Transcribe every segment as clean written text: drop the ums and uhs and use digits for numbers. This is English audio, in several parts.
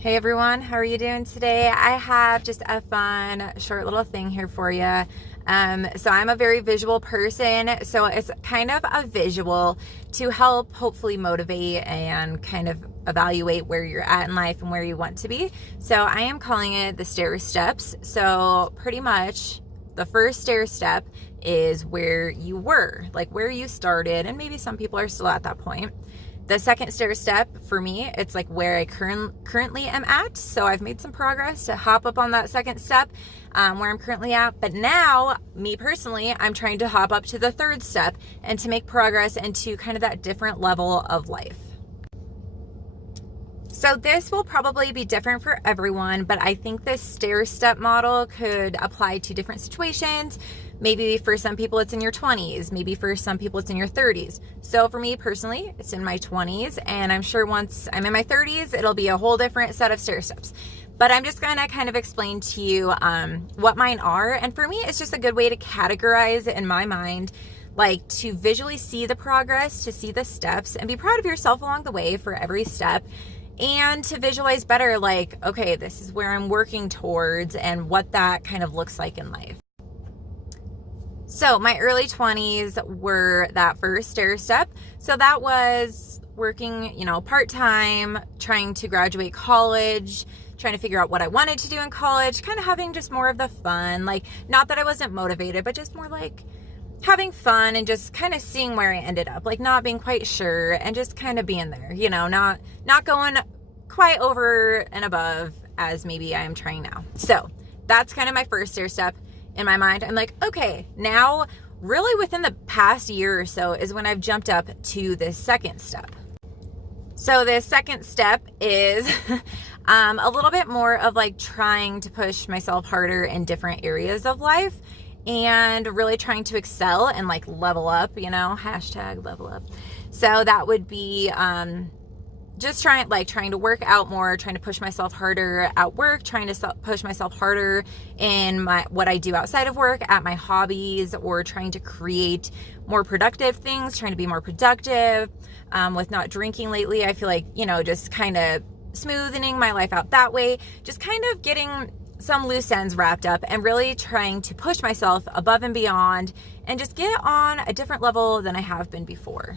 Hey everyone, how are you doing today? I have just a fun, short little thing here for you. So I'm a very visual person, so it's kind of a visual to help hopefully motivate and kind of evaluate where you're at in life and where you want to be. So I am calling it the Stairsteps. So pretty much the first stair step is where you were, like where you started, and maybe some people are still at that point. The second stair step for me, it's like where I currently am at. So I've made some progress to hop up on that second step where I'm currently at. But now, me personally, I'm trying to hop up to the third step and to make progress into kind of that different level of life. So this will probably be different for everyone, but I think this stair step model could apply to different situations. Maybe for some people it's in your 20s, maybe for some people it's in your 30s. So for me personally, it's in my 20s, and I'm sure once I'm in my 30s, it'll be a whole different set of stair steps. But I'm just gonna kind of explain to you what mine are. And for me, it's just a good way to categorize in my mind, like to visually see the progress, to see the steps, and be proud of yourself along the way for every step. And to visualize better, like, okay, this is where I'm working towards and what that kind of looks like in life. So my early 20s were that first stair step. So that was working, part-time, trying to graduate college, trying to figure out what I wanted to do in college, kind of having just more of the fun, like not that I wasn't motivated, but just more like having fun and just kind of seeing where I ended up, like not being quite sure and just kind of being there, not going quite over and above as maybe I am trying now. So that's kind of my first stair step. In my mind, I'm like, okay, now really within the past year or so is when I've jumped up to this second step. So this second step is a little bit more of like trying to push myself harder in different areas of life and really trying to excel and like level up, hashtag level up. So that would be just trying to work out more, trying to push myself harder at work, trying to push myself harder in what I do outside of work, at my hobbies, or trying to create more productive things, trying to be more productive with not drinking lately. I feel like, just kind of smoothing my life out that way, just kind of getting some loose ends wrapped up and really trying to push myself above and beyond and just get on a different level than I have been before.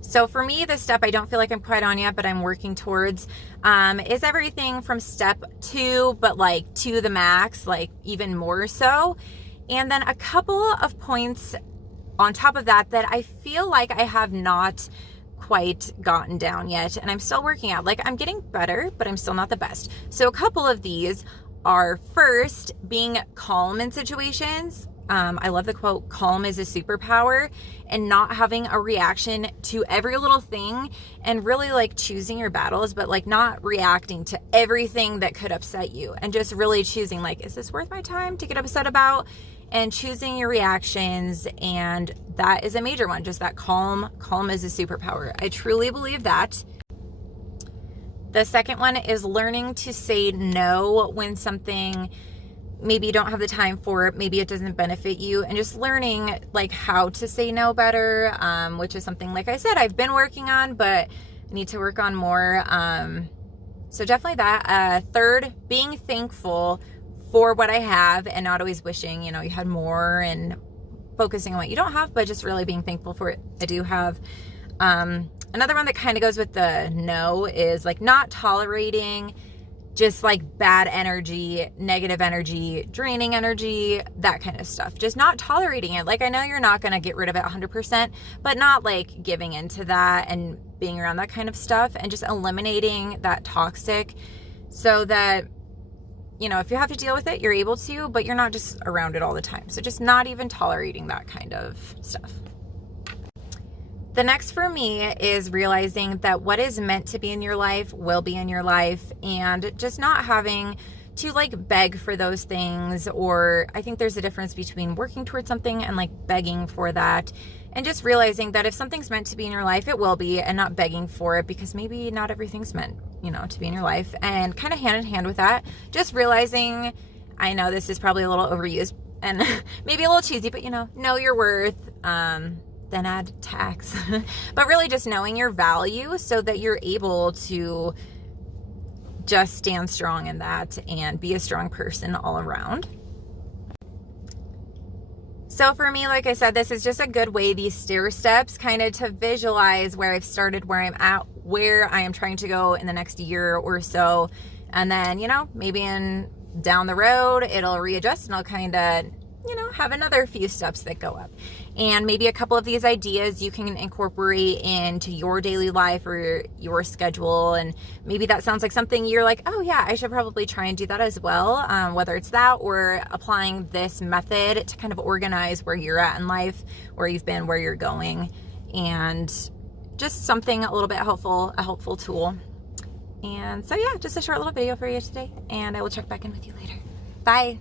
So for me, the step I don't feel like I'm quite on yet, but I'm working towards, is everything from step 2, but like to the max, like even more so. And then a couple of points on top of that I feel like I have not quite gotten down yet. And I'm still working out. Like I'm getting better, but I'm still not the best. So a couple of these are, first, being calm in situations. I love the quote, calm is a superpower, and not having a reaction to every little thing and really like choosing your battles, but like not reacting to everything that could upset you and just really choosing like, is this worth my time to get upset about, and choosing your reactions. And that is a major one. Just that calm is a superpower. I truly believe that. The second one is learning to say no when something maybe you don't have the time for, maybe it doesn't benefit you, and just learning like how to say no better, which is something, like I said, I've been working on, but I need to work on more. So definitely that. Third, being thankful for what I have and not always wishing, you had more and focusing on what you don't have, but just really being thankful for it I do have. Another one that kind of goes with the no is like not tolerating just like bad energy, negative energy, draining energy, that kind of stuff. Just not tolerating it. Like I know you're not going to get rid of it 100%, but not like giving into that and being around that kind of stuff, and just eliminating that toxic so that, if you have to deal with it, you're able to, but you're not just around it all the time. So just not even tolerating that kind of stuff. The next for me is realizing that what is meant to be in your life will be in your life, and just not having to like beg for those things. Or I think there's a difference between working towards something and like begging for that, and just realizing that if something's meant to be in your life, it will be, and not begging for it, because maybe not everything's meant, to be in your life. And kind of hand in hand with that, just realizing, I know this is probably a little overused and maybe a little cheesy, but know your worth, then add tax, but really just knowing your value so that you're able to just stand strong in that and be a strong person all around. So for me, like I said, this is just a good way, these stair steps, kind of to visualize where I've started, where I'm at, where I am trying to go in the next year or so. And then, you know, maybe down the road, it'll readjust and I'll kind of, you know, have another few steps that go up. And maybe a couple of these ideas you can incorporate into your daily life or your schedule. And maybe that sounds like something you're like, oh yeah, I should probably try and do that as well. Whether it's that or applying this method to kind of organize where you're at in life, where you've been, where you're going, and just something a little bit helpful, a helpful tool. And so yeah, just a short little video for you today, and I will check back in with you later. Bye.